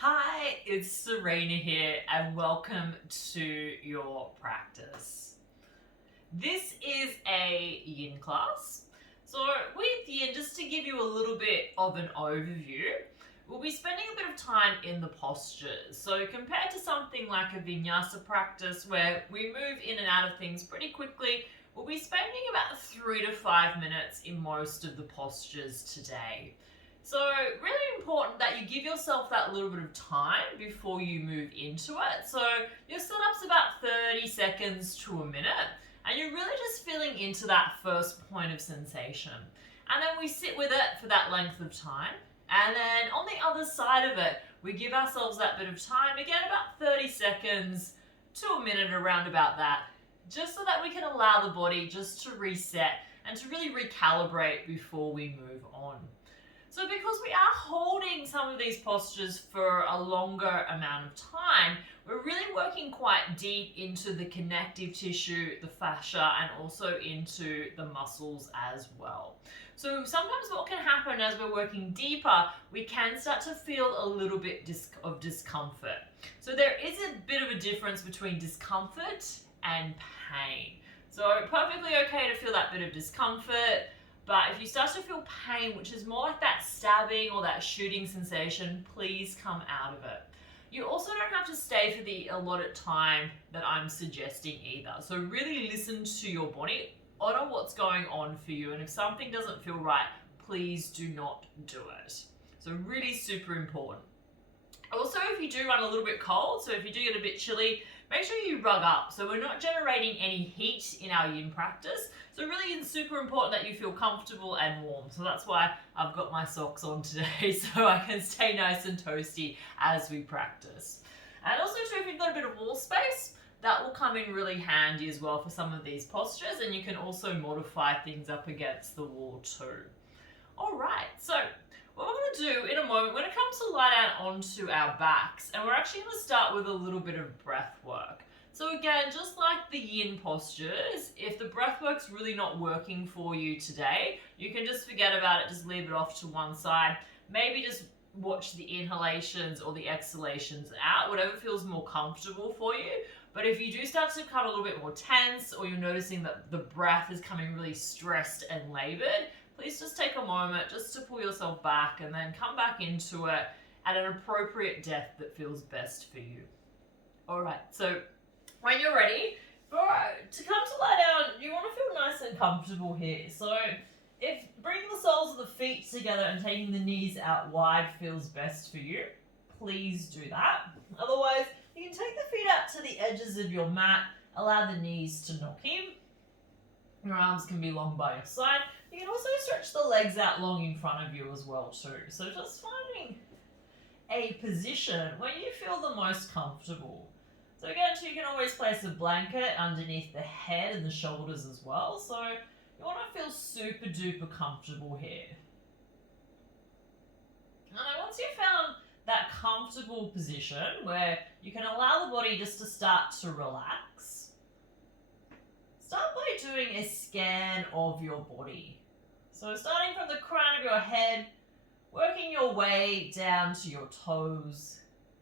Hi, it's Serena here, and welcome to your practice. This is a yin class. So, with yin, just to give you a little bit of an overview, we'll be spending a bit of time in the postures. So, compared to something like a vinyasa practice where we move in and out of things pretty quickly, we'll be spending about 3 to 5 minutes in most of the postures today. So, really important that you give yourself that little bit of time before you move into it. So, your setup's about 30 seconds to a minute, and you're really just feeling into that first point of sensation. And then we sit with it for that length of time. And then on the other side of it, we give ourselves that bit of time, again, about 30 seconds to a minute, around about that, just so that we can allow the body just to reset and to really recalibrate before we move on. So because we are holding some of these postures for a longer amount of time, we're really working quite deep into the connective tissue, the fascia, and also into the muscles as well. So sometimes what can happen as we're working deeper, we can start to feel a little bit of discomfort. So there is a bit of a difference between discomfort and pain. So perfectly okay to feel that bit of discomfort. But if you start to feel pain, which is more like that stabbing or that shooting sensation, please come out of it. You also don't have to stay for the allotted time that I'm suggesting either. So really listen to your body, honor what's going on for you, and if something doesn't feel right, please do not do it. So really super important. Also, if you do run a little bit cold, so if you do get a bit chilly, make sure you rug up. So we're not generating any heat in our yin practice. So really it's super important that you feel comfortable and warm. So that's why I've got my socks on today so I can stay nice and toasty as we practice. And also too, if you've got a bit of wall space, that will come in really handy as well for some of these postures, and you can also modify things up against the wall too. Alright, so what we're going to do in a moment, we're going to come to lie down onto our backs, and we're actually going to start with a little bit of breath work. So again, just like the yin postures, if the breath work's really not working for you today, you can just forget about it, just leave it off to one side. Maybe just watch the inhalations or the exhalations out, whatever feels more comfortable for you. But if you do start to become a little bit more tense, or you're noticing that the breath is coming really stressed and labored, please just take a moment just to pull yourself back and then come back into it at an appropriate depth that feels best for you. Alright, so when you're ready, to come to lie down, you want to feel nice and comfortable here. So if bringing the soles of the feet together and taking the knees out wide feels best for you, please do that. Otherwise, you can take the feet out to the edges of your mat, allow the knees to knock in. Your arms can be long by your side. You can also stretch the legs out long in front of you as well too. So just finding a position where you feel the most comfortable. So again, too, you can always place a blanket underneath the head and the shoulders as well. So you want to feel super duper comfortable here. And once you've found that comfortable position where you can allow the body just to start to relax, start by doing a scan of your body. So starting from the crown of your head, working your way down to your toes.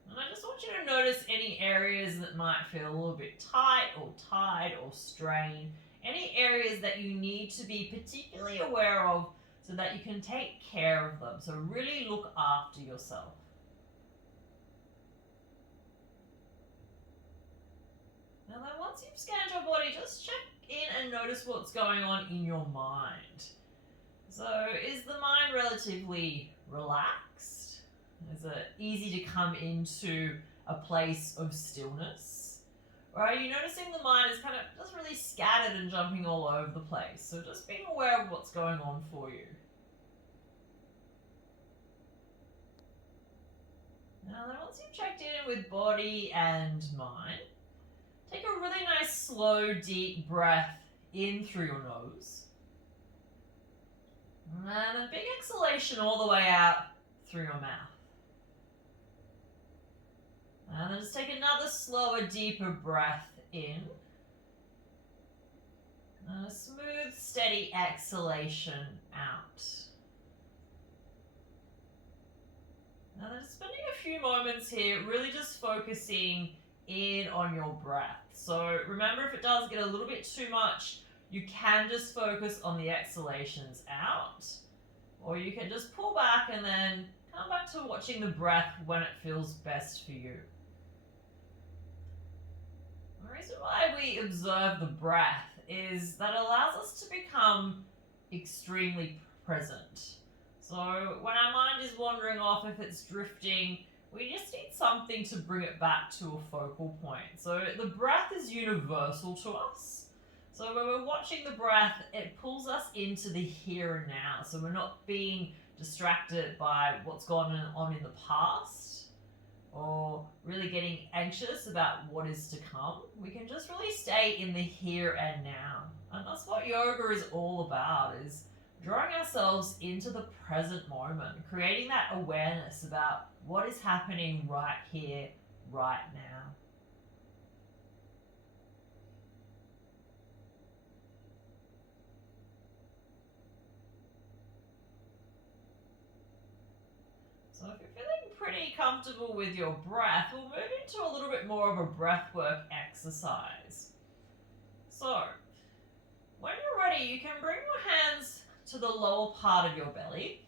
And I just want you to notice any areas that might feel a little bit tight or strained. Any areas that you need to be particularly aware of so that you can take care of them. So really look after yourself. Now then, once you've scanned your body, just check in and notice what's going on in your mind. So is the mind relatively relaxed? Is it easy to come into a place of stillness? Or are you noticing the mind is kind of just really scattered and jumping all over the place? So just being aware of what's going on for you. Now then, once you've checked in with body and mind, take a really nice slow deep breath in through your nose. And a big exhalation all the way out through your mouth. And then just take another slower, deeper breath in. And a smooth, steady exhalation out. Now then, just spending a few moments here, really just focusing in on your breath. So remember, if it does get a little bit too much, you can just focus on the exhalations out, or you can just pull back and then come back to watching the breath when it feels best for you. The reason why we observe the breath is that it allows us to become extremely present. So when our mind is wandering off, if it's drifting, we just need something to bring it back to a focal point. So the breath is universal to us. So when we're watching the breath, it pulls us into the here and now. So we're not being distracted by what's gone on in the past or really getting anxious about what is to come. We can just really stay in the here and now. And that's what yoga is all about, is drawing ourselves into the present moment, creating that awareness about what is happening right here, right now. So if you're feeling pretty comfortable with your breath, we'll move into a little bit more of a breathwork exercise. So, when you're ready, you can bring your hands to the lower part of your belly.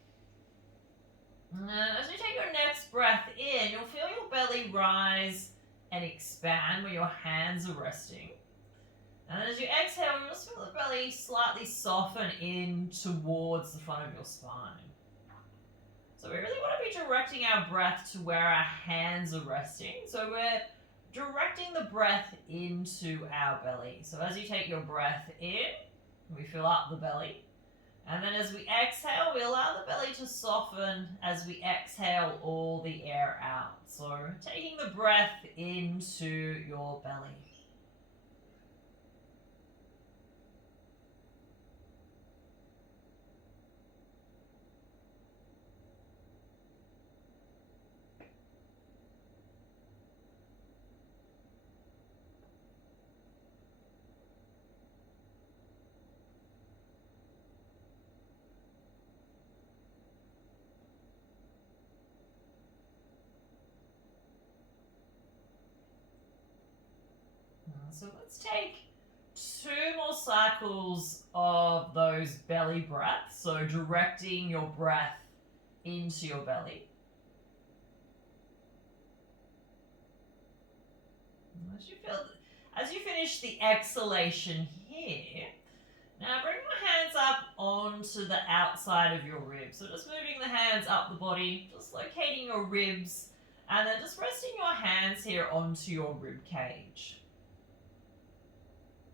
And as you take your next breath in, you'll feel your belly rise and expand where your hands are resting. And then as you exhale, you'll just feel the belly slightly soften in towards the front of your spine. So we really want to be directing our breath to where our hands are resting. So we're directing the breath into our belly. So as you take your breath in, we fill up the belly. And then as we exhale, we allow the belly to soften as we exhale all the air out. So taking the breath into your belly. So let's take 2 more cycles of those belly breaths. So directing your breath into your belly. As you finish the exhalation here, now bring your hands up onto the outside of your ribs. So just moving the hands up the body, just locating your ribs, and then just resting your hands here onto your rib cage.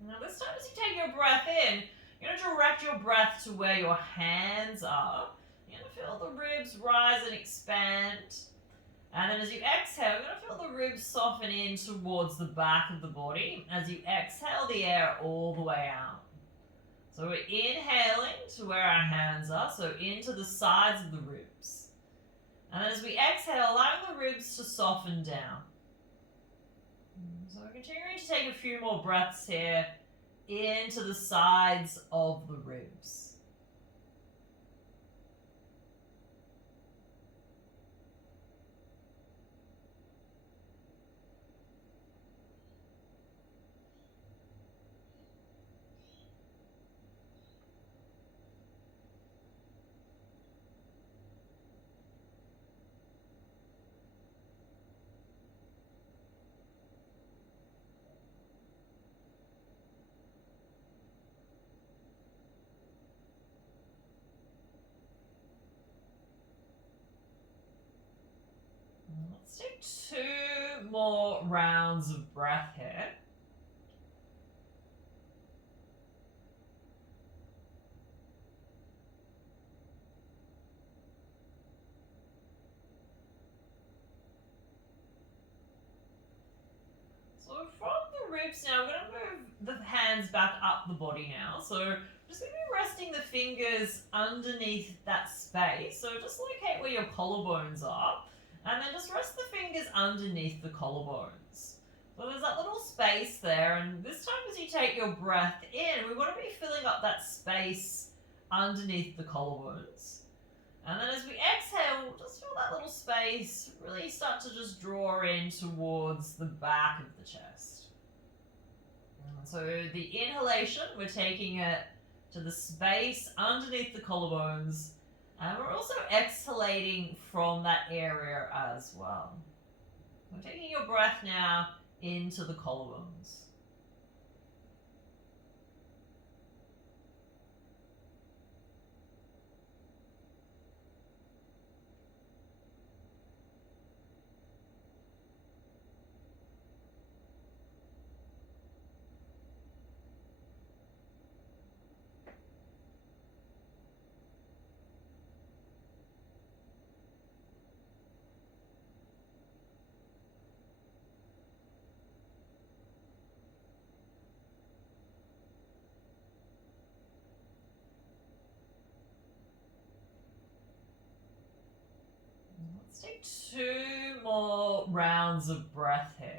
Now this time as you take your breath in, you're going to direct your breath to where your hands are. You're going to feel the ribs rise and expand. And then as you exhale, you're going to feel the ribs soften in towards the back of the body as you exhale the air all the way out. So we're inhaling to where our hands are, so into the sides of the ribs. And then as we exhale, allowing the ribs to soften down. So we're continuing to take a few more breaths here into the sides of the ribs. Let's take 2 more rounds of breath here. So from the ribs now, we're going to move the hands back up the body now. So just going to be resting the fingers underneath that space. So just locate where your collarbones are. And then just rest the fingers underneath the collarbones. So there's that little space there, and this time as you take your breath in, we want to be filling up that space underneath the collarbones. And then as we exhale, just feel that little space really start to just draw in towards the back of the chest. And so the inhalation, we're taking it to the space underneath the collarbones, and we're also exhalating from that area as well. We're taking your breath now into the collarbones. Let's take 2 more rounds of breath here.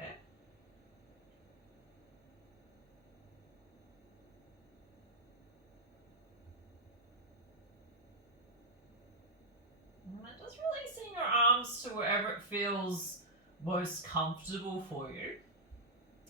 And then just releasing your arms to wherever it feels most comfortable for you.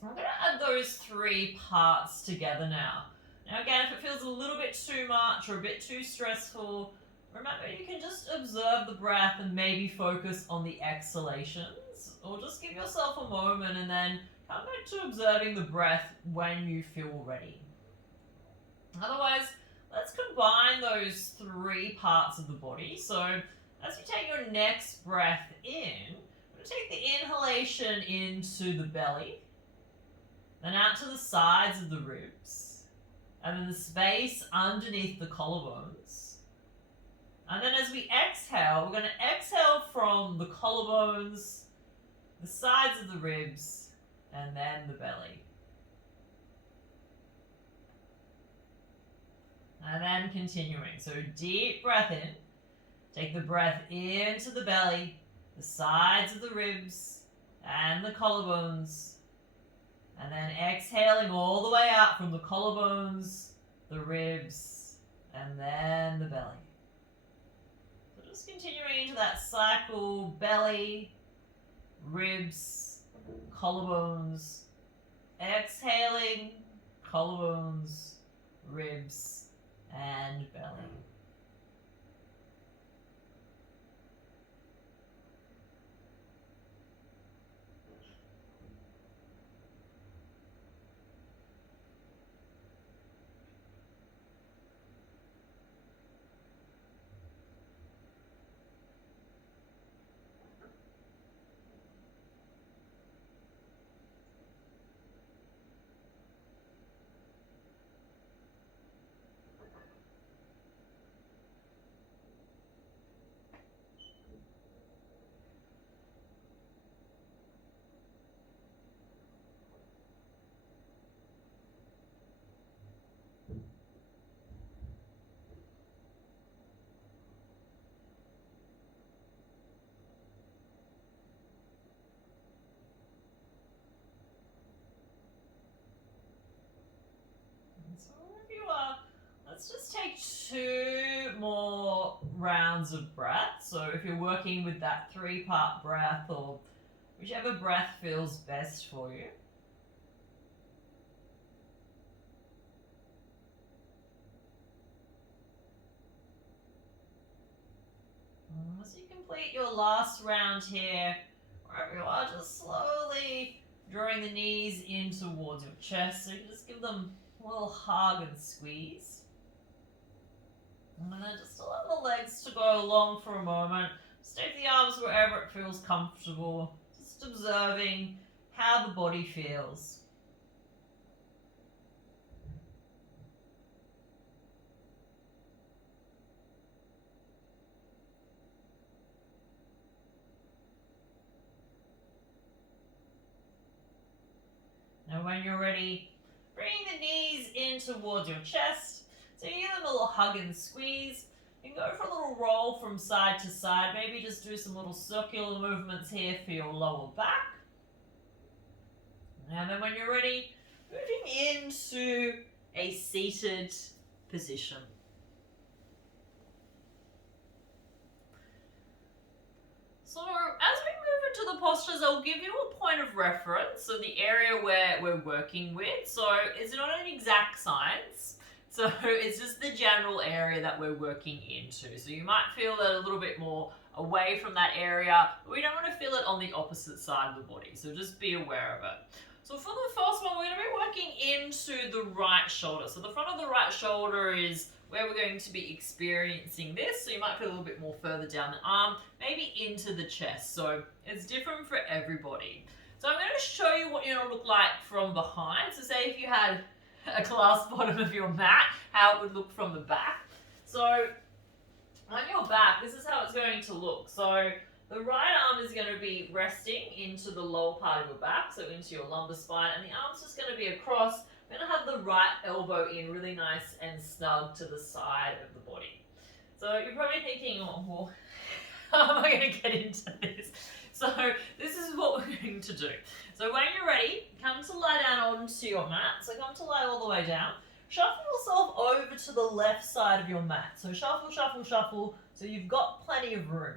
I'm going to add those 3 parts together now. Now again, if it feels a little bit too much or a bit too stressful, remember you can just observe the breath and maybe focus on the exhalations, or just give yourself a moment and then come back to observing the breath when you feel ready. Otherwise, let's combine those 3 parts of the body. So as you take your next breath in, we're going to take the inhalation into the belly, then out to the sides of the ribs, and then the space underneath the collarbones. And then as we exhale, we're going to exhale from the collarbones, the sides of the ribs, and then the belly. And then continuing. So deep breath in. Take the breath into the belly, the sides of the ribs, and the collarbones. And then exhaling all the way out from the collarbones, the ribs, and then the belly. So just continuing into that cycle: belly, ribs, collarbones, exhaling, collarbones, ribs, and belly. So wherever you are, let's just take 2 more rounds of breath. So if you're working with that 3-part breath, or whichever breath feels best for you. As you complete your last round here, wherever you are, just slowly drawing the knees in towards your chest. So you can just give them a little hug and squeeze. And then just allow the legs to go along for a moment. Just take the arms wherever it feels comfortable. Just observing how the body feels. Now when you're ready, bring the knees in towards your chest. So you give them a little hug and squeeze. You can go for a little roll from side to side. Maybe just do some little circular movements here for your lower back. And then when you're ready, moving into a seated position. So as we move into the postures, I'll give you a point of reference, so the area where we're working with. So it's not an exact science, so it's just the general area that we're working into. So you might feel it a little bit more away from that area, but we don't want to feel it on the opposite side of the body, so just be aware of it. So for the first one, we're going to be working into the right shoulder. So the front of the right shoulder is where we're going to be experiencing this. So you might feel a little bit more further down the arm, maybe into the chest. So it's different for everybody. So I'm going to show you what you're going to look like from behind. So say if you had a glass bottom of your mat, how it would look from the back. So on your back, this is how it's going to look. So the right arm is going to be resting into the lower part of your back, so into your lumbar spine, and the arm's just going to be across. We're going to have the right elbow in really nice and snug to the side of the body. So you're probably thinking, oh, well, how am I going to get into this? So this is what we're going to do. So when you're ready, come to lie down onto your mat. So come to lie all the way down. Shuffle yourself over to the left side of your mat. So shuffle, shuffle, shuffle, so you've got plenty of room.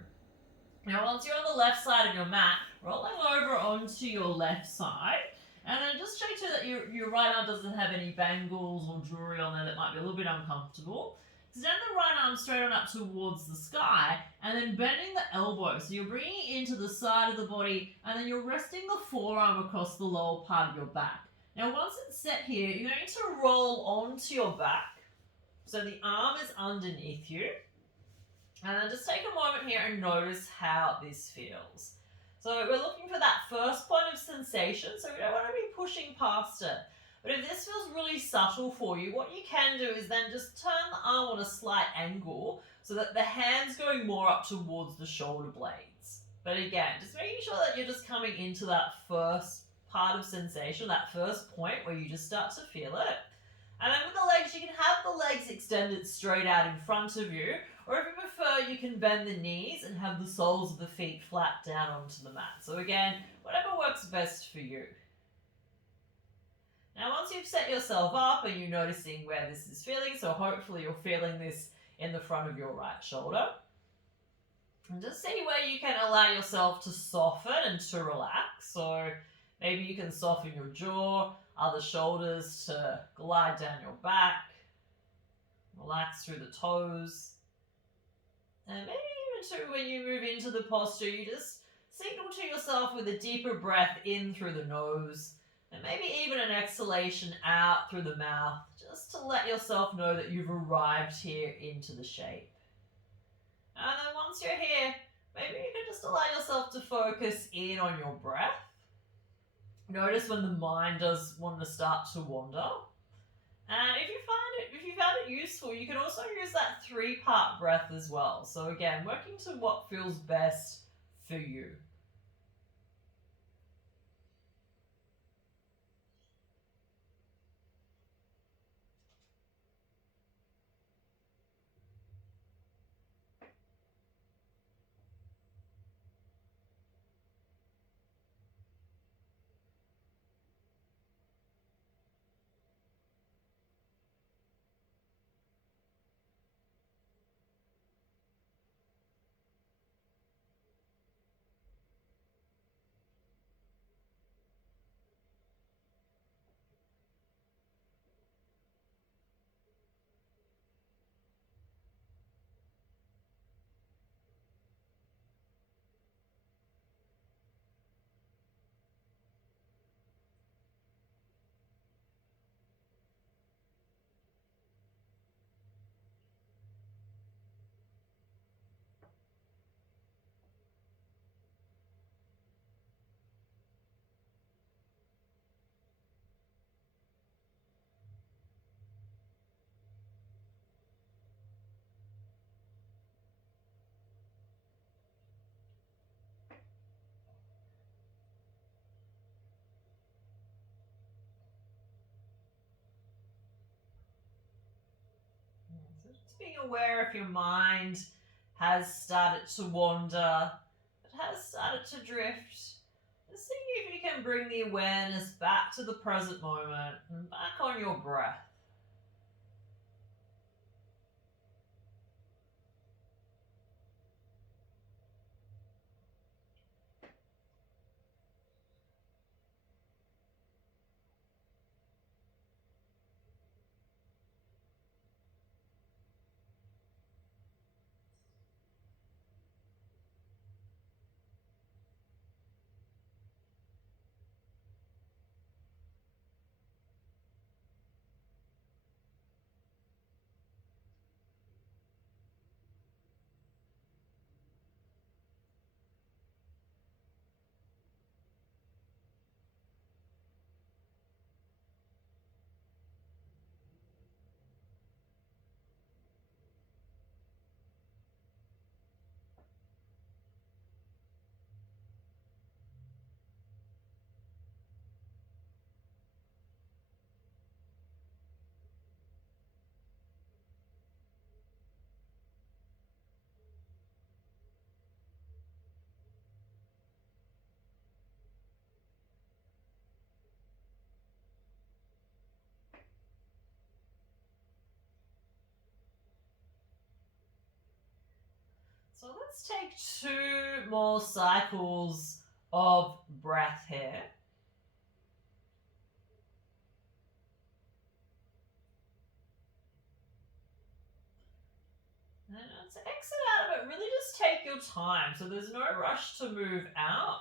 Now once you're on the left side of your mat, rolling over onto your left side, and then just check that your right arm doesn't have any bangles or jewelry on there that might be a little bit uncomfortable. Extend the right arm straight on up towards the sky, and then bending the elbow. So you're bringing it into the side of the body, and then you're resting the forearm across the lower part of your back. Now once it's set here, you're going to roll onto your back, so the arm is underneath you. And then just take a moment here and notice how this feels. So we're looking for that first point of sensation, so we don't want to be pushing past it. But if this feels really subtle for you, what you can do is then just turn the arm on a slight angle so that the hand's going more up towards the shoulder blades. But again, just making sure that you're just coming into that first part of sensation, that first point where you just start to feel it. And then with the legs, you can have the legs extended straight out in front of you, or if you prefer, you can bend the knees and have the soles of the feet flat down onto the mat. So again, whatever works best for you. Now once you've set yourself up and you're noticing where this is feeling, so hopefully you're feeling this in the front of your right shoulder, and just see where you can allow yourself to soften and to relax. So maybe you can soften your jaw, other shoulders to glide down your back, relax through the toes. And maybe even too, when you move into the posture, you just signal to yourself with a deeper breath in through the nose, and maybe even an exhalation out through the mouth, just to let yourself know that you've arrived here into the shape. And then once you're here, maybe you can just allow yourself to focus in on your breath. Notice when the mind does want to start to wander. And if you found it useful, you can also use that 3-part breath as well. So again, working to what feels best for you. So just being aware if your mind has started to wander, it has started to drift. Just seeing if you can bring the awareness back to the present moment and back on your breath. So let's take 2 more cycles of breath here. And to exit out of it, really just take your time. So there's no rush to move out.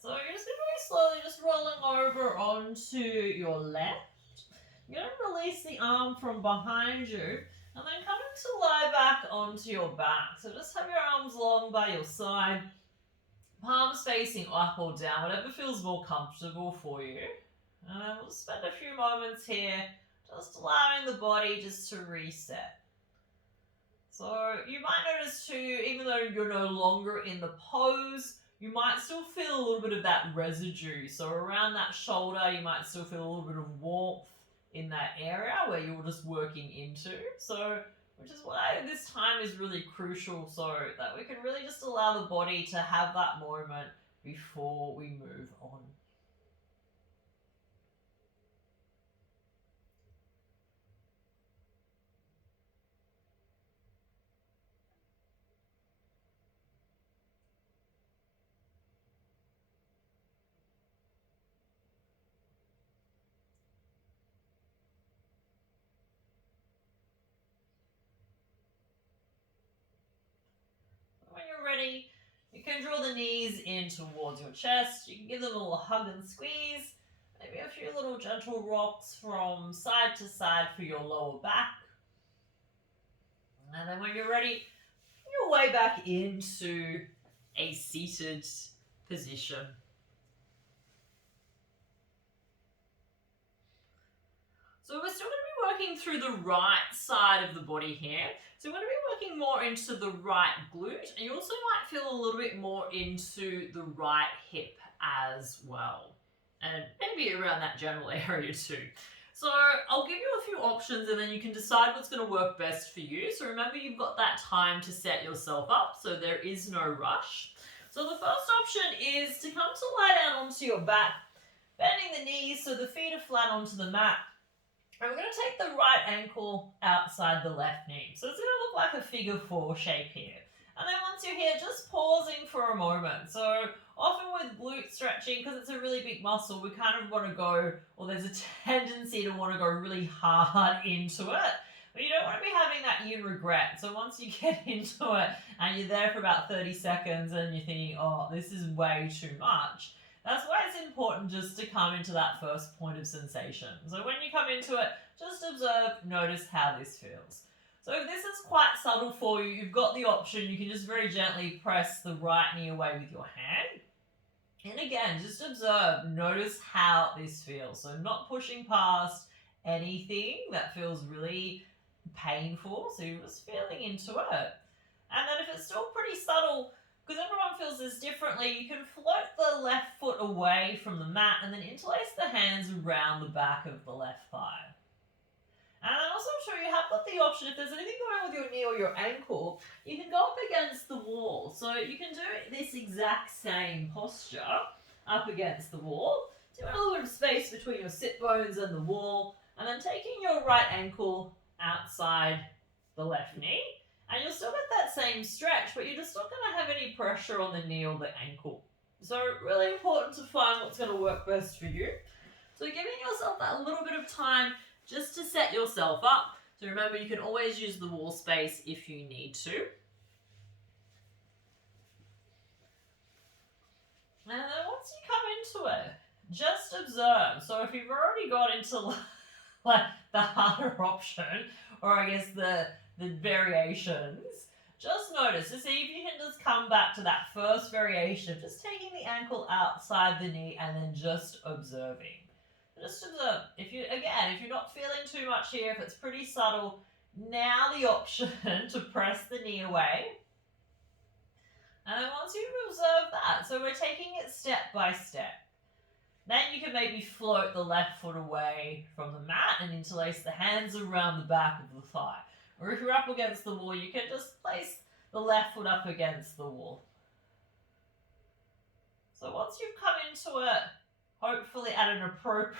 So you're just going to very slowly just rolling over onto your left. You're going to release the arm from behind you and then coming to lie back onto your back. So just have your arms long by your side, palms facing up or down, whatever feels more comfortable for you. And we'll spend a few moments here just allowing the body just to reset. So you might notice too, even though you're no longer in the pose, you might still feel a little bit of that residue. So around that shoulder, you might still feel a little bit of warmth in that area where you were just working into. So, which is why this time is really crucial, so that we can really just allow the body to have that moment before we move on. When you're ready, you can draw the knees in towards your chest. You can give them a little hug and squeeze. Maybe a few little gentle rocks from side to side for your lower back. And then when you're ready, your way back into a seated position. So we're still going to be working through the right side of the body here. So we're going to be working more into the right glute, and you also might feel a little bit more into the right hip as well. And maybe around that general area too. So I'll give you a few options and then you can decide what's going to work best for you. So remember, you've got that time to set yourself up, so there is no rush. So the first option is to come to lie down onto your back, bending the knees so the feet are flat onto the mat. And we're going to take the right ankle outside the left knee. So it's going to look like a figure 4 shape here. And then once you're here, just pausing for a moment. So often with glute stretching, because it's a really big muscle, we kind of want to go, or there's a tendency to want to go really hard into it. But you don't want to be having that yin regret. So once you get into it and you're there for about 30 seconds and you're thinking, oh, this is way too much, that's why it's important just to come into that first point of sensation. So when you come into it, just observe, notice how this feels. So if this is quite subtle for you, you've got the option, you can just very gently press the right knee away with your hand. And again, just observe, notice how this feels. So not pushing past anything that feels really painful. So you're just feeling into it. And then if it's still pretty subtle, because everyone feels this differently, you can float the left foot away from the mat and then interlace the hands around the back of the left thigh. And also I'm sure you have got the option, if there's anything going on with your knee or your ankle, you can go up against the wall. So you can do this exact same posture up against the wall. So you want a little bit of space between your sit bones and the wall, and then taking your right ankle outside the left knee. And you'll still get that same stretch, but you're just not going to have any pressure on the knee or the ankle. So really important to find what's going to work best for you. So giving yourself that little bit of time just to set yourself up. So remember, you can always use the wall space if you need to. And then once you come into it, just observe. So if you've already got into like the harder option, or I guess the variations, just notice to see if you can just come back to that first variation of just taking the ankle outside the knee and then just observing. Just observe. If you're not feeling too much here, if it's pretty subtle, now the option to press the knee away. And then once you've observed that, so we're taking it step by step. Then you can maybe float the left foot away from the mat and interlace the hands around the back of the thigh. Or if you're up against the wall, you can just place the left foot up against the wall. So once you've come into it, hopefully at an appropriate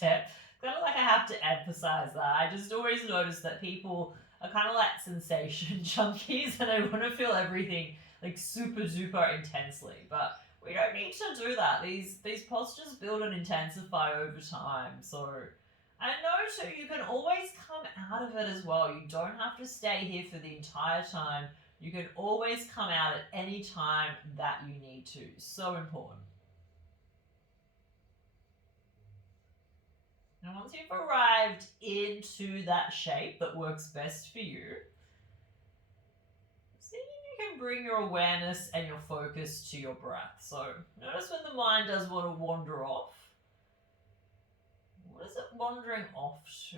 depth, kind of like I have to emphasize that. I just always notice that people are kind of like sensation junkies and I want to feel everything like super duper intensely, but we don't need to do that. These postures build and intensify over time. So I know too, you can always come out of it as well. You don't have to stay here for the entire time. You can always come out at any time that you need to. So important. And once you've arrived into that shape that works best for you, see if you can bring your awareness and your focus to your breath. So notice when the mind does want to wander off. What is it wandering off to?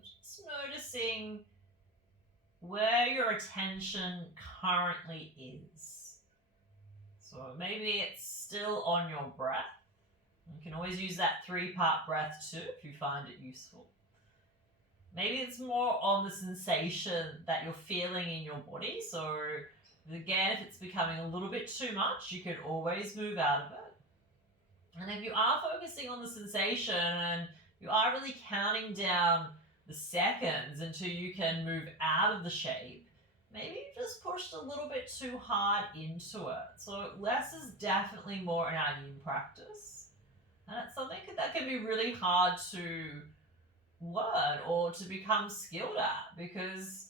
Just noticing where your attention currently is. So maybe it's still on your breath. You can always use that 3-part breath too if you find it useful. Maybe it's more on the sensation that you're feeling in your body. So again, if it's becoming a little bit too much, you can always move out of it. And if you are focusing on the sensation and you are really counting down the seconds until you can move out of the shape, maybe you just pushed a little bit too hard into it. So less is definitely more in our yin practice. And it's something that can be really hard to learn or to become skilled at, because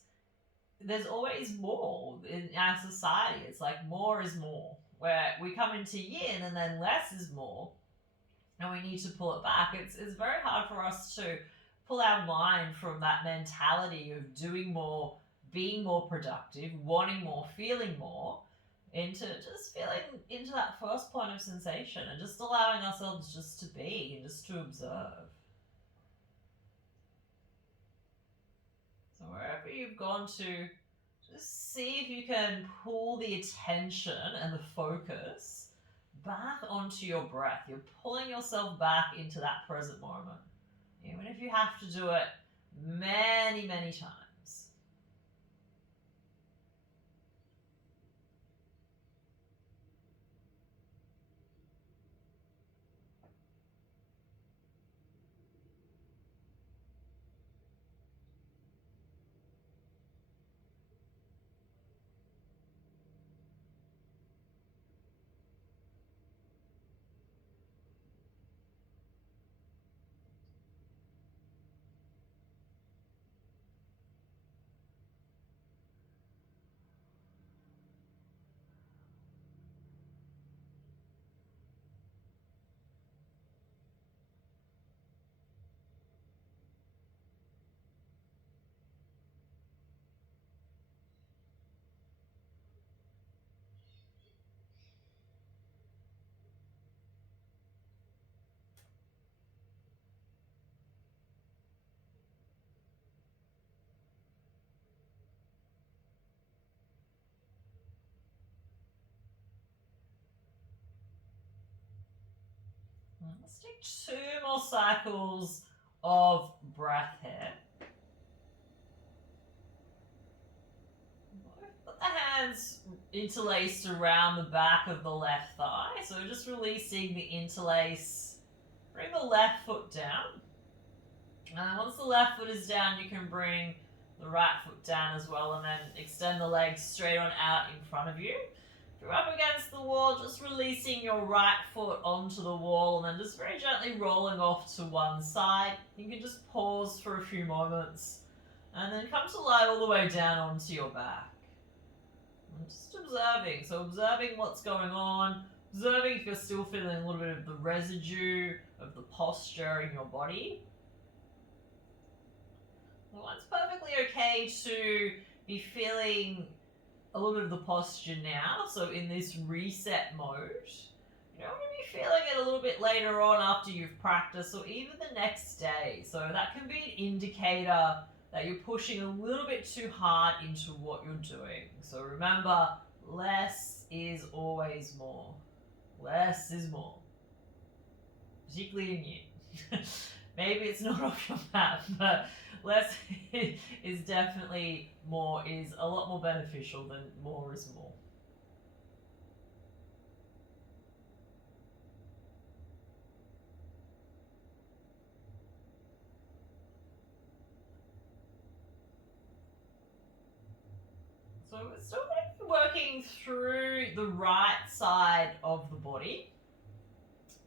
there's always more in our society. It's like more is more, where we come into yin and then less is more and we need to pull it back. It's very hard for us to pull our mind from that mentality of doing more, being more productive, wanting more, feeling more, into just feeling into that first point of sensation and just allowing ourselves just to be and just to observe. So wherever you've gone to, just see if you can pull the attention and the focus back onto your breath. You're pulling yourself back into that present moment, even if you have to do it many, many times. Let's take 2 more cycles of breath here. Put the hands interlaced around the back of the left thigh. So just releasing the interlace. Bring the left foot down. And once the left foot is down, you can bring the right foot down as well, and then extend the legs straight on out in front of you. If you're up against the wall, just releasing your right foot onto the wall and then just very gently rolling off to one side. You can just pause for a few moments and then come to lie all the way down onto your back. And just observing. So observing what's going on, observing if you're still feeling a little bit of the residue of the posture in your body. Well, it's perfectly okay to be feeling a little bit of the posture now, so in this reset mode. You don't want to be feeling it a little bit later on after you've practiced, or even the next day. So that can be an indicator that you're pushing a little bit too hard into what you're doing. So remember, less is always more. Less is more. Particularly in you. Maybe it's not off your map, but less is definitely more, is a lot more beneficial than more is more. So we're still going to be working through the right side of the body.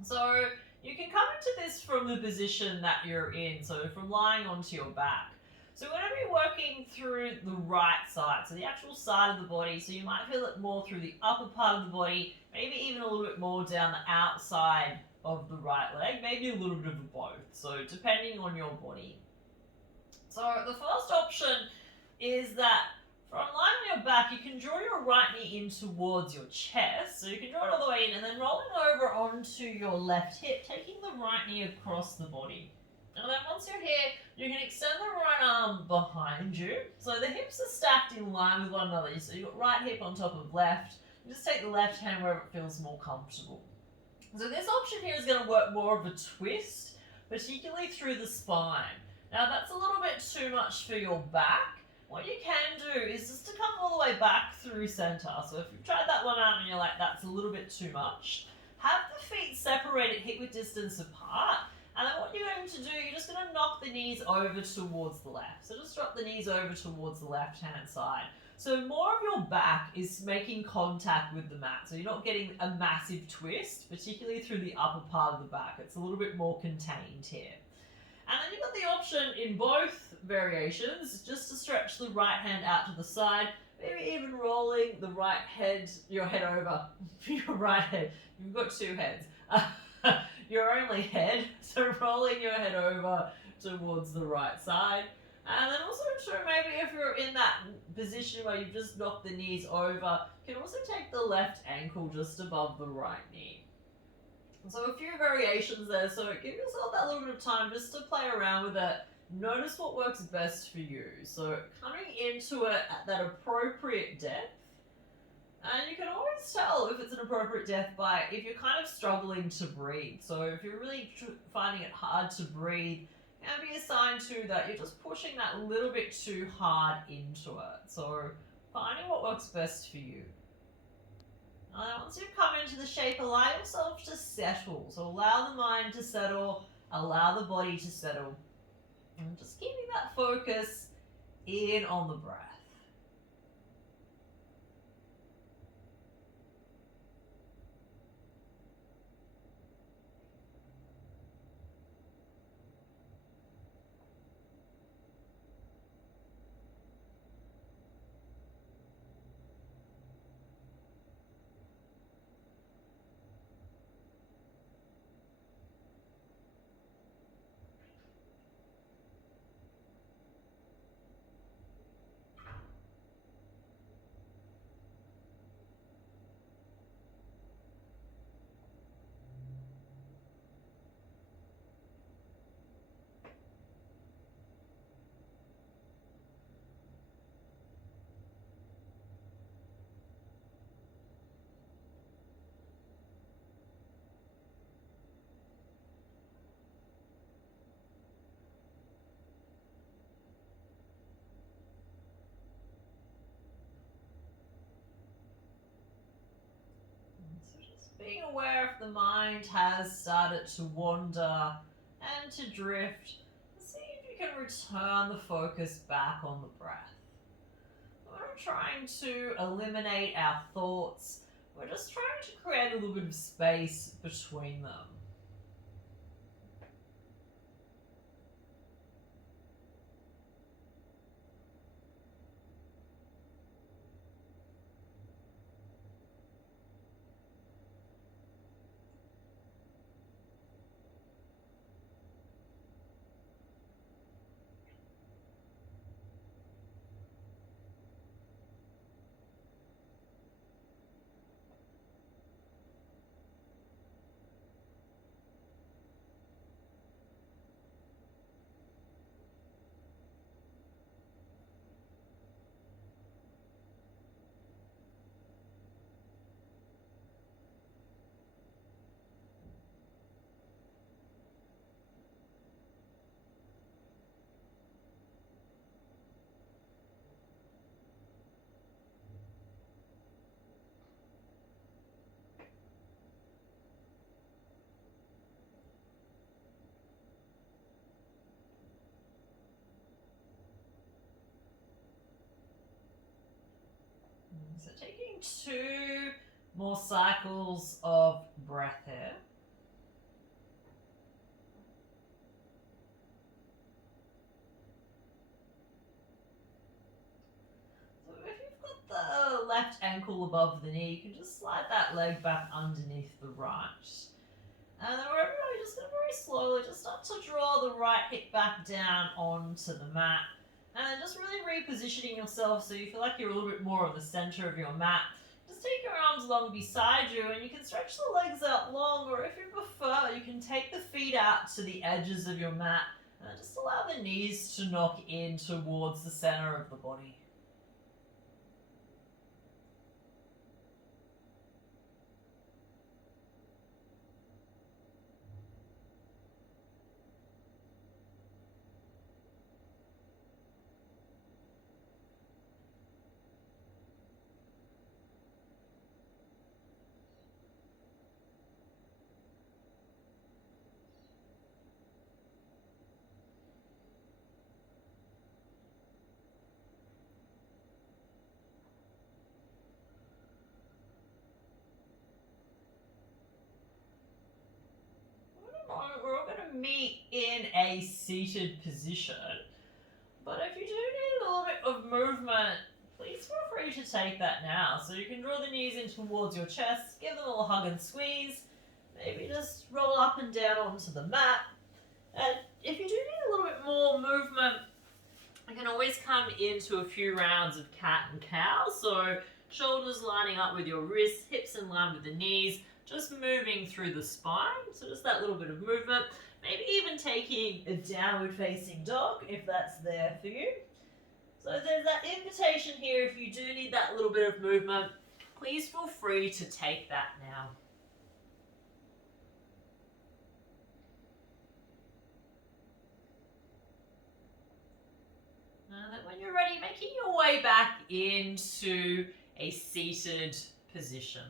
So you can come into this from the position that you're in, so from lying onto your back. So we're going to be working through the right side, so the actual side of the body. So you might feel it more through the upper part of the body, maybe even a little bit more down the outside of the right leg, maybe a little bit of both, so depending on your body. So the first option is that from lying on your back, you can draw your right knee in towards your chest. So you can draw it all the way in and then rolling over onto your left hip, taking the right knee across the body. And then once you're here, you can extend the right arm behind you. So the hips are stacked in line with one another. So you've got right hip on top of left. You just take the left hand wherever it feels more comfortable. So this option here is going to work more of a twist, particularly through the spine. Now that's a little bit too much for your back. What you can do is just to come all the way back through center. So if you've tried that one out and you're like, that's a little bit too much, have the feet separated hip-width distance apart. And then what you're going to do, you're just going to knock the knees over towards the left. So just drop the knees over towards the left-hand side. So more of your back is making contact with the mat. So you're not getting a massive twist, particularly through the upper part of the back. It's a little bit more contained here. And then you've got the option in both variations just to stretch the right hand out to the side, maybe even rolling the right head, your head over, your right head. You've got two heads. Your only head, so rolling your head over towards the right side. And then also too, maybe if you're in that position where you've just knocked the knees over, you can also take the left ankle just above the right knee. So a few variations there, so give yourself that little bit of time just to play around with it. Notice what works best for you. So coming into it at that appropriate depth, and you can always tell if it's an appropriate depth by if you're kind of struggling to breathe. So if you're really finding it hard to breathe, it can be a sign too that you're just pushing that little bit too hard into it. So finding what works best for you. Once you've come into the shape, allow yourself to settle. So allow the mind to settle, allow the body to settle. And just keeping that focus in on the breath. being aware if the mind has started to wander and to drift. See if you can return the focus back on the breath. We're not trying to eliminate our thoughts, we're just trying to create a little bit of space between them. So taking 2 more cycles of breath here. So if you've got the left ankle above the knee, you can just slide that leg back underneath the right. And then wherever you're just going to very slowly just start to draw the right hip back down onto the mat. And then just really repositioning yourself so you feel like you're a little bit more of the center of your mat. Just take your arms along beside you and you can stretch the legs out long, or if you prefer, you can take the feet out to the edges of your mat and just allow the knees to knock in towards the center of the body. We're all going to meet in a seated position, but if you do need a little bit of movement, please feel free to take that now. So you can draw the knees in towards your chest, give them a little hug and squeeze, maybe just roll up and down onto the mat. And if you do need a little bit more movement, you can always come into a few rounds of cat and cow. So shoulders lining up with your wrists, hips in line with the knees, just moving through the spine. So just that little bit of movement. Maybe even taking a downward facing dog if that's there for you. So there's that invitation here. If you do need that little bit of movement, please feel free to take that now. Now that when you're ready, making your way back into a seated position.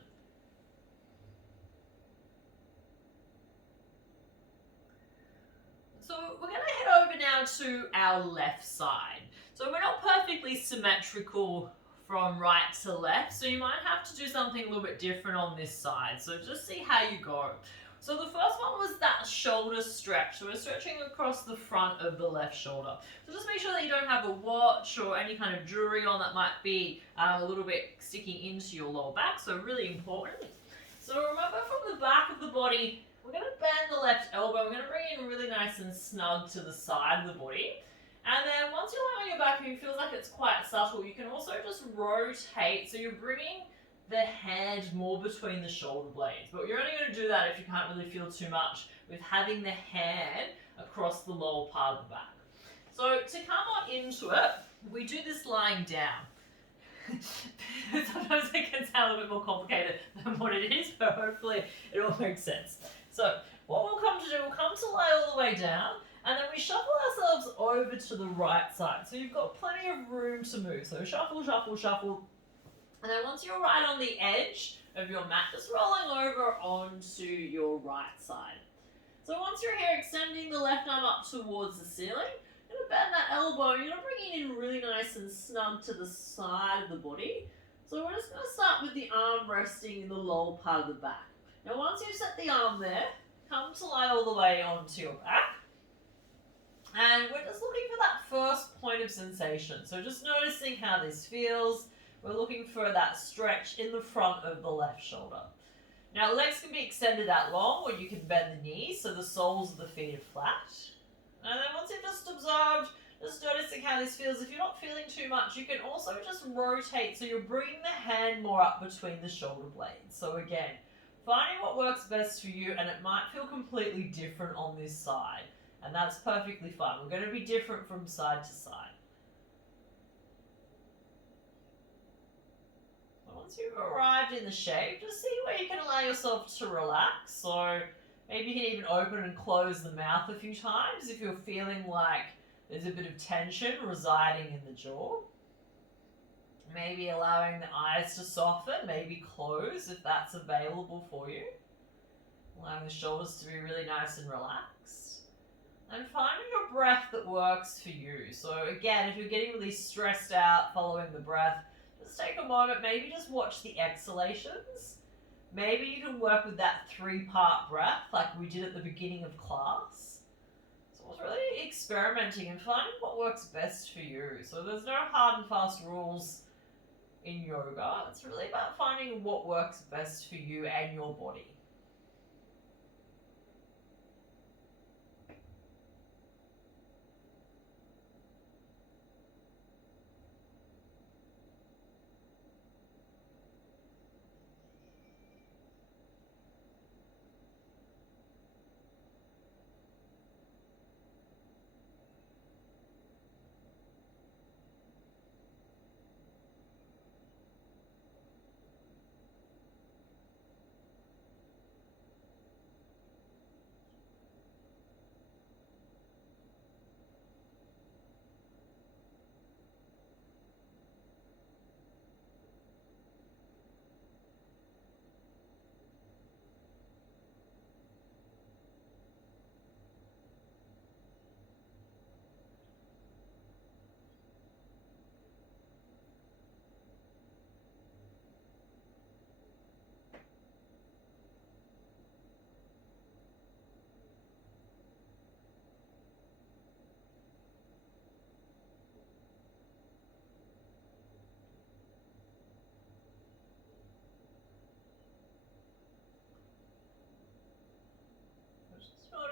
So we're going to head over now to our left side. So we're not perfectly symmetrical from right to left, so you might have to do something a little bit different on this side. So just see how you go. So the first one was that shoulder stretch. So we're stretching across the front of the left shoulder. So just make sure that you don't have a watch or any kind of jewelry on that might be a little bit sticking into your lower back. So really important. So remember, from the back of the body, we're going to bend the left elbow. We're going to bring it in really nice and snug to the side of the body. And then once you're lying on your back and it feels like it's quite subtle, you can also just rotate. So you're bringing the head more between the shoulder blades. But you're only going to do that if you can't really feel too much with having the head across the lower part of the back. So to come on into it, we do this lying down. Sometimes it can sound a little bit more complicated than what it is, but hopefully it all makes sense. So what we'll come to do, we'll come to lie all the way down, and then we shuffle ourselves over to the right side. So you've got plenty of room to move. So shuffle, shuffle, shuffle. And then once you're right on the edge of your mat, just rolling over onto your right side. So once you're here, extending the left arm up towards the ceiling, you're going to bend that elbow, you're going to bring it in really nice and snug to the side of the body. So we're just going to start with the arm resting in the lower part of the back. Now once you've set the arm there, come to lie all the way onto your back. And we're just looking for that first point of sensation. So just noticing how this feels. We're looking for that stretch in the front of the left shoulder. Now legs can be extended that long, or you can bend the knees so the soles of the feet are flat. And then once you've just observed, just noticing how this feels, if you're not feeling too much, you can also just rotate so you're bringing the hand more up between the shoulder blades. So again, finding what works best for you, and it might feel completely different on this side. And that's perfectly fine. We're going to be different from side to side. So once you've arrived in the shape, just see where you can allow yourself to relax. So maybe you can even open and close the mouth a few times if you're feeling like there's a bit of tension residing in the jaw. Maybe allowing the eyes to soften, maybe close if that's available for you. Allowing the shoulders to be really nice and relaxed. And finding a breath that works for you. So again, if you're getting really stressed out following the breath, just take a moment, maybe just watch the exhalations. Maybe you can work with that 3-part breath like we did at the beginning of class. So it's really experimenting and finding what works best for you. So there's no hard and fast rules in yoga. It's really about finding what works best for you and your body.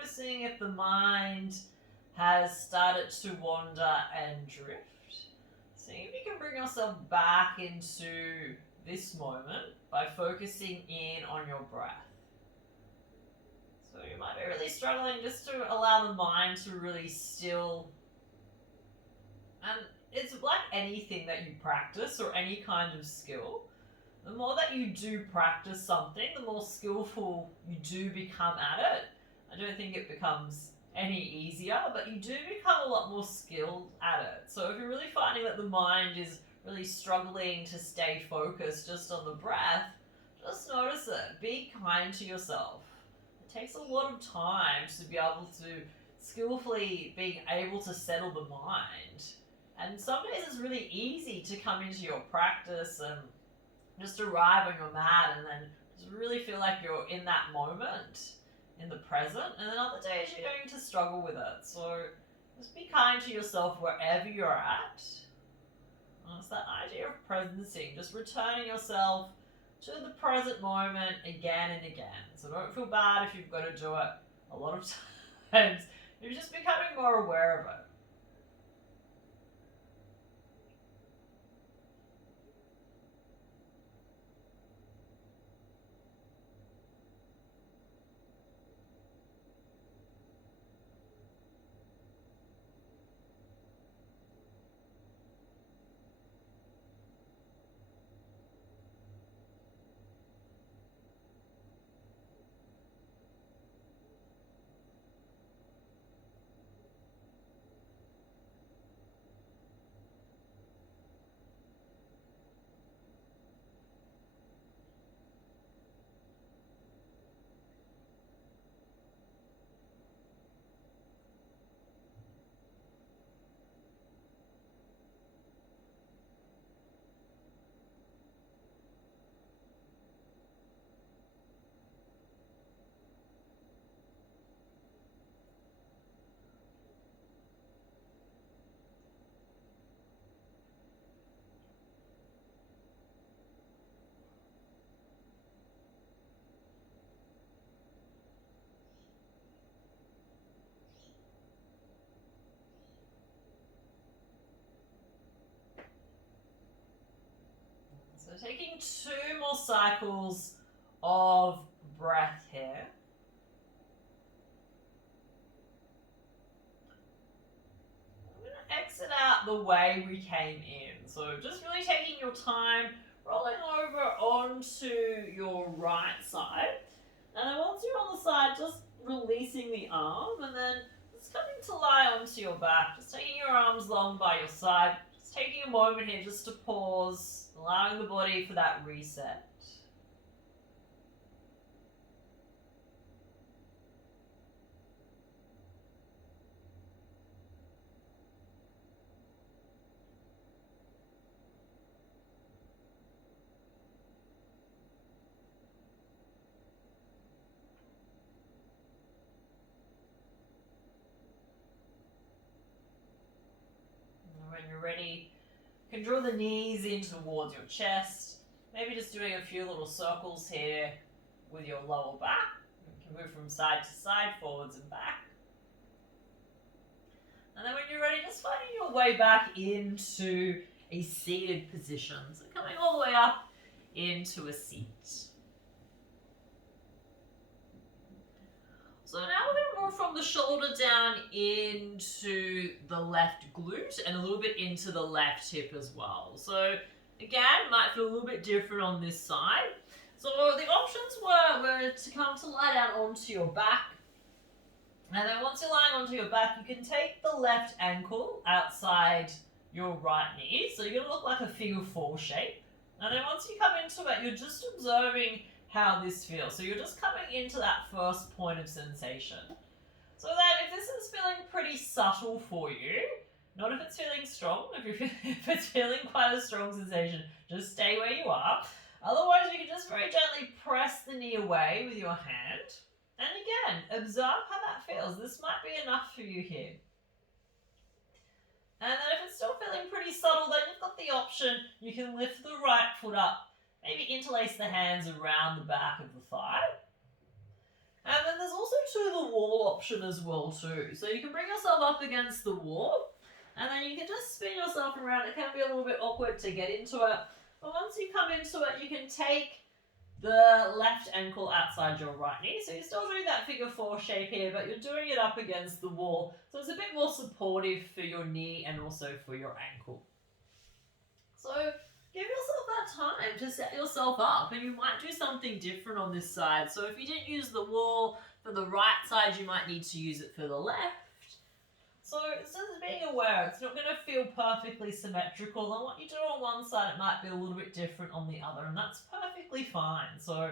Noticing if the mind has started to wander and drift. See if you can bring yourself back into this moment by focusing in on your breath. So you might be really struggling just to allow the mind to really still. And it's like anything that you practice or any kind of skill. The more that you do practice something, the more skillful you do become at it. I don't think it becomes any easier, but you do become a lot more skilled at it. So if you're really finding that the mind is really struggling to stay focused just on the breath, just notice it. Be kind to yourself. It takes a lot of time to be able to skillfully being able to settle the mind. And some days it's really easy to come into your practice and just arrive on your mat and then just really feel like you're in that moment, in the present, and then other days you're going to struggle with it. So just be kind to yourself wherever you're at. And it's that idea of presencing, just returning yourself to the present moment again and again. So don't feel bad if you've got to do it a lot of times. You're just becoming more aware of it. So taking 2 more cycles of breath here. I'm going to exit out the way we came in. So just really taking your time, rolling over onto your right side. And then once you're on the side, just releasing the arm and then just coming to lie onto your back. Just taking your arms long by your side. Just taking a moment here just to pause, allowing the body for that reset. And when you're ready, you can draw the knees in towards your chest. Maybe just doing a few little circles here with your lower back. You can move from side to side, forwards and back. And then when you're ready, just finding your way back into a seated position. So coming all the way up into a seat. So now we're going to move from the shoulder down into the left glute and a little bit into the left hip as well. So again, might feel a little bit different on this side. So the options were to come to lie down onto your back. And then once you're lying onto your back, you can take the left ankle outside your right knee. So you're going to look like a figure 4 shape. And then once you come into it, you're just observing how this feels. So you're just coming into that first point of sensation. So that if this is feeling pretty subtle for you, not if it's feeling strong, if it's feeling quite a strong sensation, just stay where you are. Otherwise, you can just very gently press the knee away with your hand. And again, observe how that feels. This might be enough for you here. And then if it's still feeling pretty subtle, then you've got the option, you can lift the right foot up, maybe interlace the hands around the back of the thigh. And then there's also to the wall option as well too. So you can bring yourself up against the wall, and then you can just spin yourself around. It can be a little bit awkward to get into it, but once you come into it, you can take the left ankle outside your right knee. So you're still doing that figure 4 shape here, but you're doing it up against the wall. So it's a bit more supportive for your knee and also for your ankle. So give yourself that time to set yourself up, and you might do something different on this side. So if you didn't use the wall for the right side, you might need to use it for the left. So it's just being aware, it's not going to feel perfectly symmetrical, and what you do on one side, it might be a little bit different on the other, and that's perfectly fine. So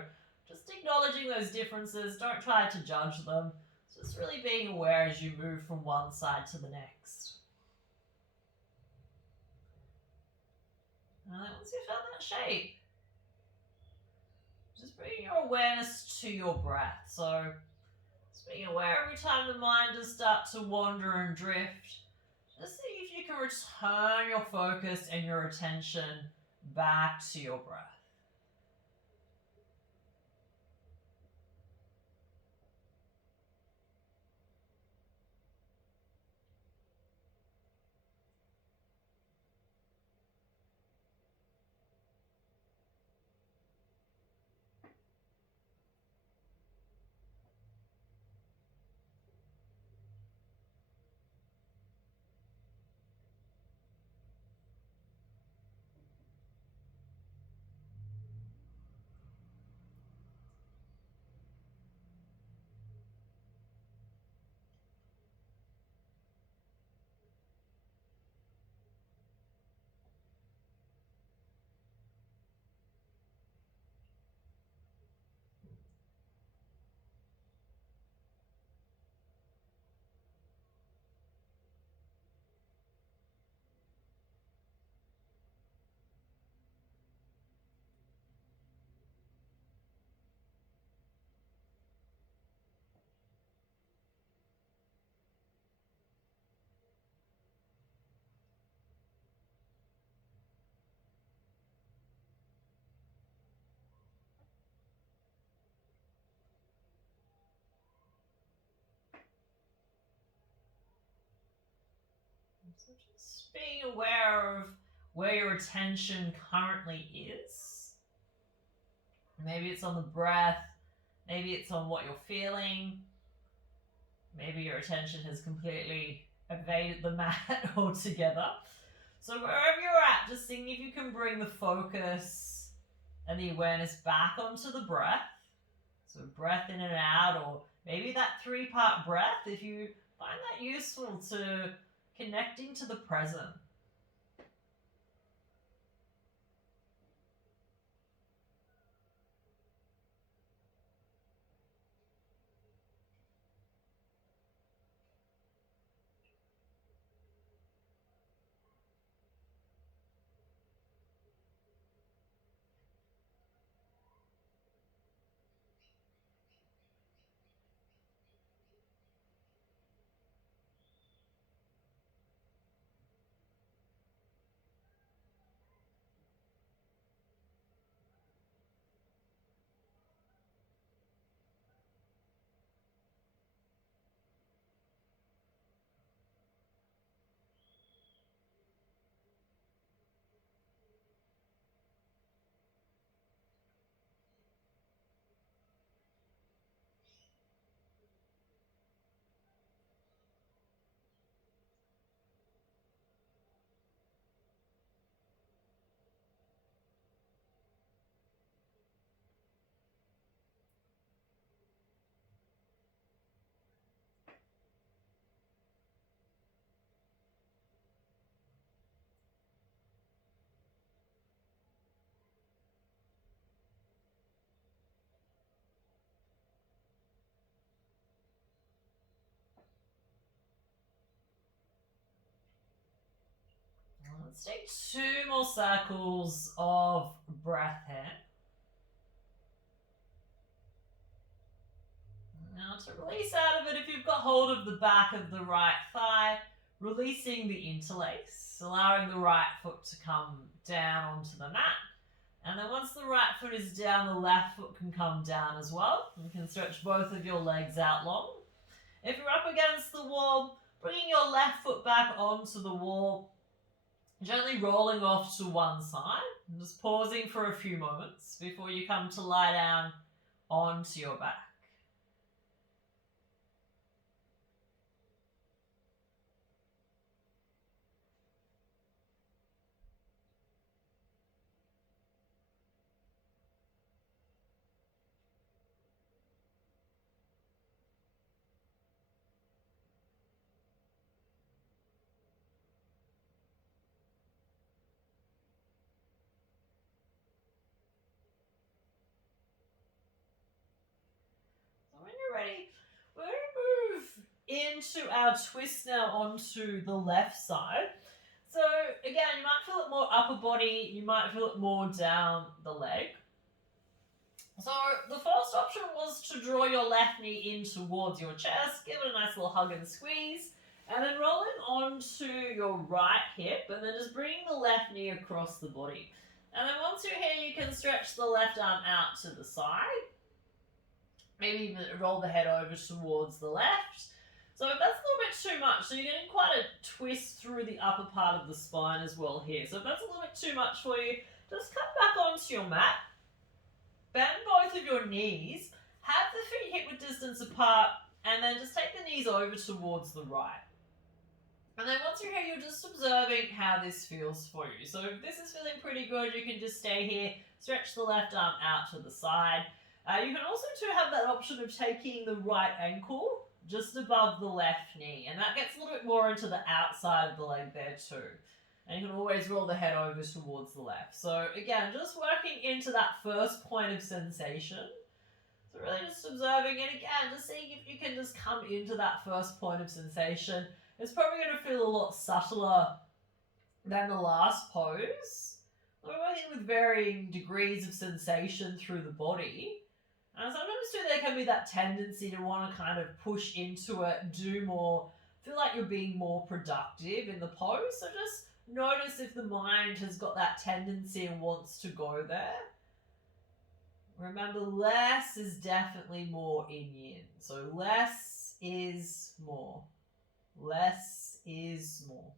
just acknowledging those differences, don't try to judge them, just really being aware as you move from one side to the next. And then once you've found that shape, just bring your awareness to your breath. So just being aware every time the mind does start to wander and drift, just see if you can return your focus and your attention back to your breath. So just being aware of where your attention currently is. Maybe it's on the breath, maybe it's on what you're feeling, maybe your attention has completely evaded the mat altogether. So wherever you're at, just seeing if you can bring the focus and the awareness back onto the breath. So breath in and out, or maybe that 3-part breath if you find that useful to connecting to the present. Let's take 2 more circles of breath here. Now to release out of it, if you've got hold of the back of the right thigh, releasing the interlace, allowing the right foot to come down onto the mat. And then once the right foot is down, the left foot can come down as well. You can stretch both of your legs out long. If you're up against the wall, bringing your left foot back onto the wall, gently rolling off to one side, and just pausing for a few moments before you come to lie down onto your back. When you're ready, we're going to move into our twist now onto the left side. So again, you might feel it more upper body, you might feel it more down the leg. So the first option was to draw your left knee in towards your chest, give it a nice little hug and squeeze, and then roll it onto your right hip, and then just bring the left knee across the body. And then once you're here, you can stretch the left arm out to the side. Maybe even roll the head over towards the left. So if that's a little bit too much, so you're getting quite a twist through the upper part of the spine as well here. So if that's a little bit too much for you, just come back onto your mat. Bend both of your knees. Have the feet hip width distance apart. And then just take the knees over towards the right. And then once you're here, you're just observing how this feels for you. So if this is feeling pretty good, you can just stay here. Stretch the left arm out to the side. You can also too have that option of taking the right ankle just above the left knee, and that gets a little bit more into the outside of the leg there too. And you can always roll the head over towards the left. So again, just working into that first point of sensation. So really just observing it again, just seeing if you can just come into that first point of sensation. It's probably going to feel a lot subtler than the last pose. We're working with varying degrees of sensation through the body. And sometimes too there can be that tendency to want to kind of push into it, do more, feel like you're being more productive in the pose. So just notice if the mind has got that tendency and wants to go there. Remember, less is definitely more in yin. So less is more. Less is more.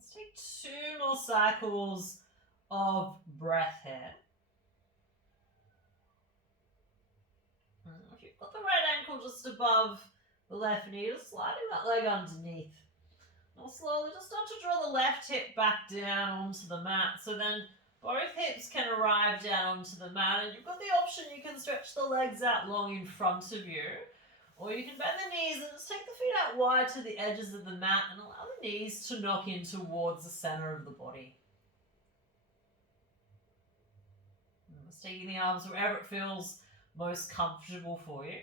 Let's take 2 more cycles of breath here. If you've got the right ankle just above the left knee, just sliding that leg underneath. Now slowly just start to draw the left hip back down onto the mat, so then both hips can arrive down onto the mat, and you've got the option, you can stretch the legs out long in front of you, or you can bend the knees and just take the feet out wide to the edges of the mat and allow the knees to knock in towards the center of the body. And just taking the arms wherever it feels most comfortable for you.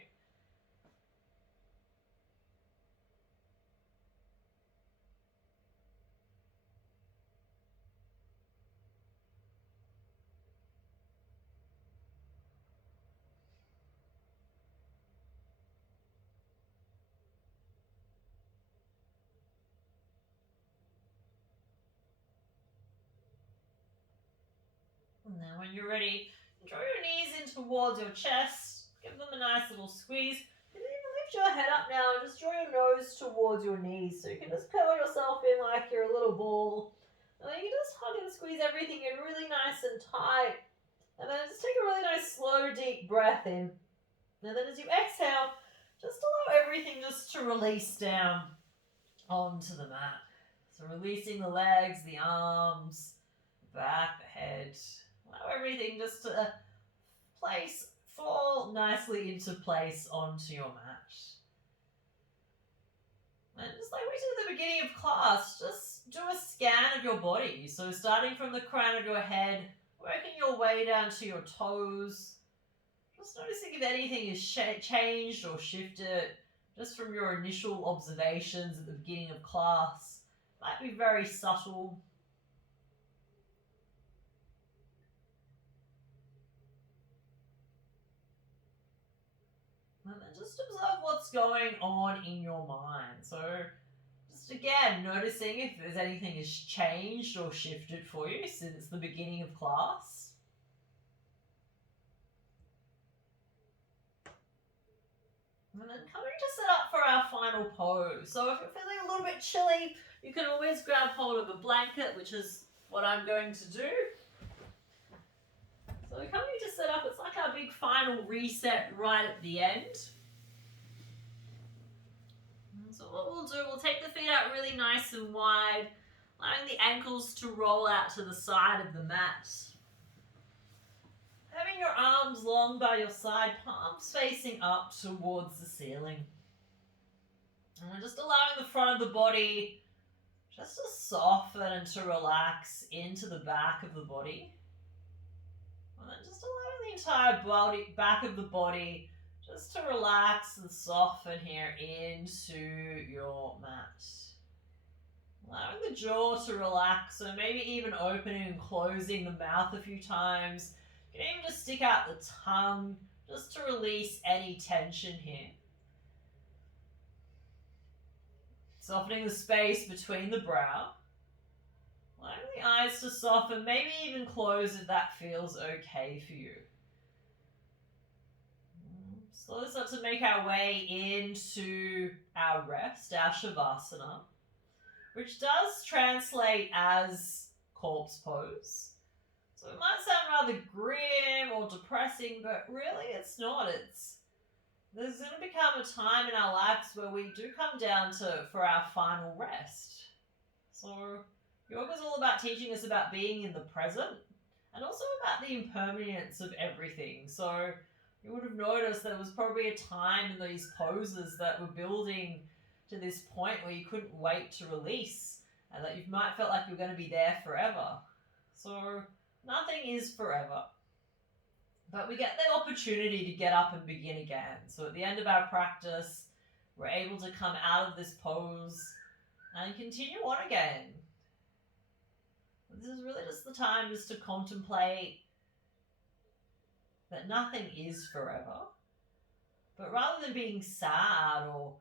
And then when you're ready, draw your knees in towards your chest, give them a nice little squeeze. You can even lift your head up now and just draw your nose towards your knees. So you can just curl yourself in like you're a little ball. And then you can just hug and squeeze everything in really nice and tight. And then just take a really nice slow deep breath in. And then as you exhale, just allow everything just to release down onto the mat. So releasing the legs, the arms, the back, the head. Allow everything just to fall nicely into place onto your mat. And just like we did at the beginning of class, just do a scan of your body. So starting from the crown of your head, working your way down to your toes. Just noticing if anything is changed or shifted just from your initial observations at the beginning of class. Might be very subtle. And then just observe what's going on in your mind. So just again, noticing if there's anything has changed or shifted for you since the beginning of class. And then coming to set up for our final pose. So if you're feeling a little bit chilly, you can always grab hold of a blanket, which is what I'm going to do. So coming to set up, it's like our big final reset right at the end. So what we'll do, we'll take the feet out really nice and wide, allowing the ankles to roll out to the side of the mat. Having your arms long by your side, palms facing up towards the ceiling. And just allowing the front of the body just to soften and to relax into the back of the body. And then just allowing the entire back of the body just to relax and soften here into your mat. Allowing the jaw to relax, so maybe even opening and closing the mouth a few times. You can even just stick out the tongue just to release any tension here. Softening the space between the brow. Allowing the eyes to soften, maybe even close if that feels okay for you. Slowly start to make our way into our rest, our Shavasana, which does translate as corpse pose. So it might sound rather grim or depressing, but really it's not. There's going to become a time in our lives where we do come down for our final rest. So yoga's all about teaching us about being in the present and also about the impermanence of everything. So you would have noticed there was probably a time in these poses that were building to this point where you couldn't wait to release and that you might felt like you were going to be there forever. So nothing is forever. But we get the opportunity to get up and begin again. So at the end of our practice, we're able to come out of this pose and continue on again. This is really just the time just to contemplate that nothing is forever. But rather than being sad or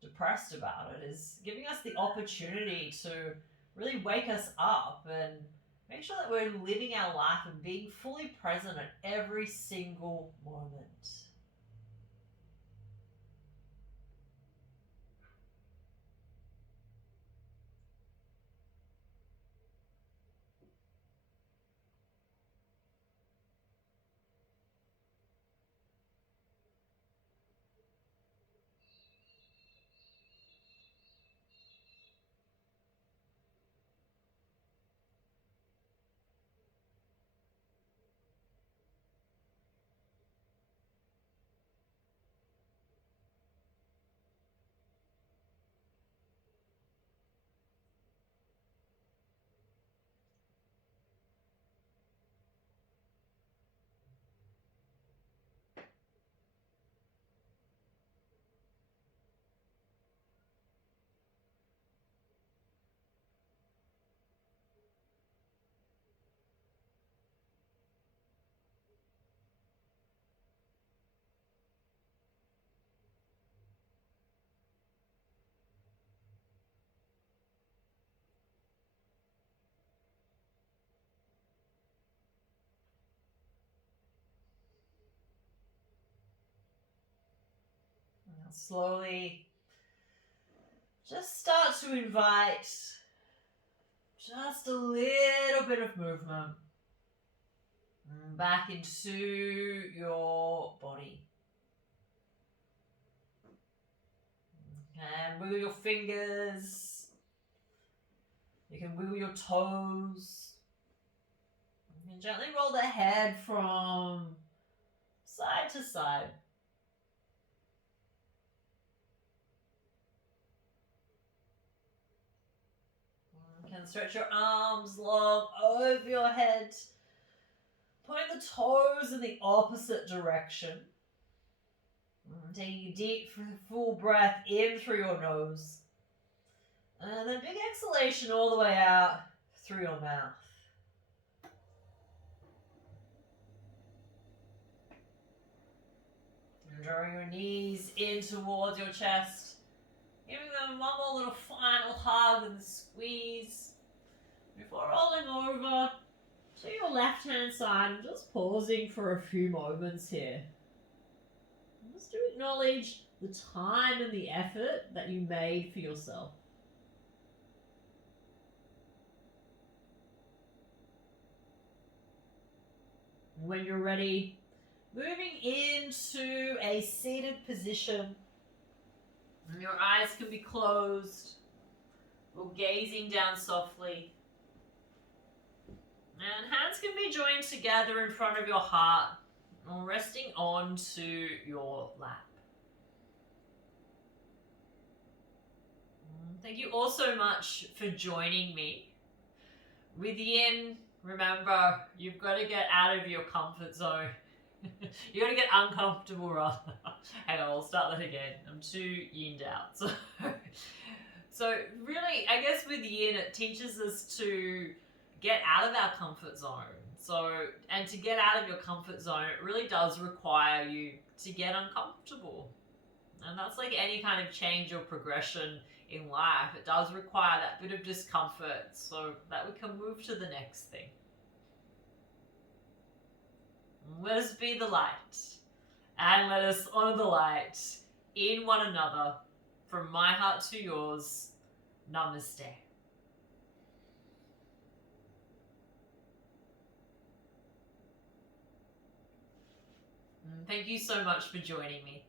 depressed about it, is giving us the opportunity to really wake us up and make sure that we're living our life and being fully present at every single moment. And slowly just start to invite just a little bit of movement back into your body. And wiggle your fingers. You can wiggle your toes. You can gently roll the head from side to side. You can stretch your arms long over your head. Point the toes in the opposite direction. Taking a deep, full breath in through your nose. And then big exhalation all the way out through your mouth. And drawing your knees in towards your chest. Giving them one more little final hug and squeeze. Before rolling over to your left-hand side and just pausing for a few moments here. Just to acknowledge the time and the effort that you made for yourself. When you're ready, moving into a seated position. And your eyes can be closed or gazing down softly. And hands can be joined together in front of your heart or resting onto your lap. Thank you all so much for joining me. With Yin, remember, you've got to get out of your comfort zone. You got to get uncomfortable rather. Hang on, I'll start that again. I'm too yinned out. So really, I guess with Yin, it teaches us to get out of our comfort zone. And to get out of your comfort zone, it really does require you to get uncomfortable. And that's like any kind of change or progression in life. It does require that bit of discomfort so that we can move to the next thing. Let us be the light, and let us honor the light in one another. From my heart to yours, Namaste. Thank you so much for joining me.